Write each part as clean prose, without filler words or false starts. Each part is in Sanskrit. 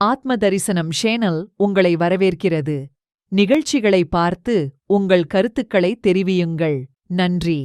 ஆத்ம தரிசனம் சேனல் உங்களை வரவேற்கிறது. நிகழ்ச்சிகளை பார்த்து உங்கள் கருத்துக்களை தெரிவியுங்கள். நன்றி.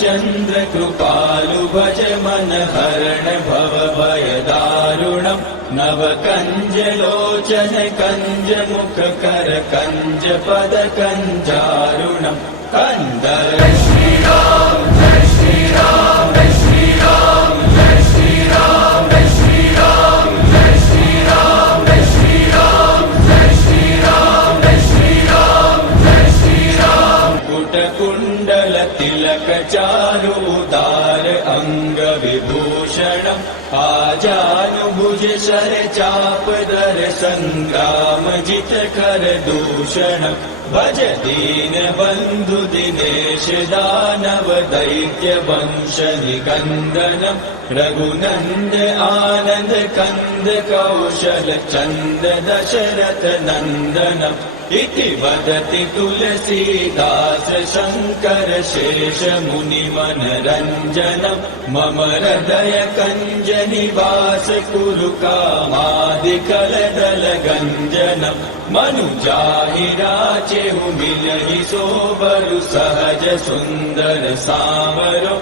चंद्र कृपालु भज मन हरण भव भय दारुणम् नव कंज लोचन कंज मुख कर कंज पद कंजारुणम् कंदर श्री राम जय श्री राम जय श्री राम जय श्री राम जय श्री राम जय श्री राम जय श्री राम जय श्री राम जय श्री राम जय श्री राम कुट कुंडल तिलक चारु उदार अंग विभूषणम् आजानुभुज शर चाप दर संग्राम जित कर दूषणम् भज दीन बंधु दिनेश दानव दैत्य वंश निकंदनम् रघुनंद आनंद कंद कौशल चंद दशरथ नंदनम् इति वदति तुलसीदास शंकर शेष मुनि मनरंजनम् मम हृदय कंज निवास कुरु कामादिकल दल गंजनम् मनुजाहि राचेहु मिलहि सोबरु सहज सुंदर सामरो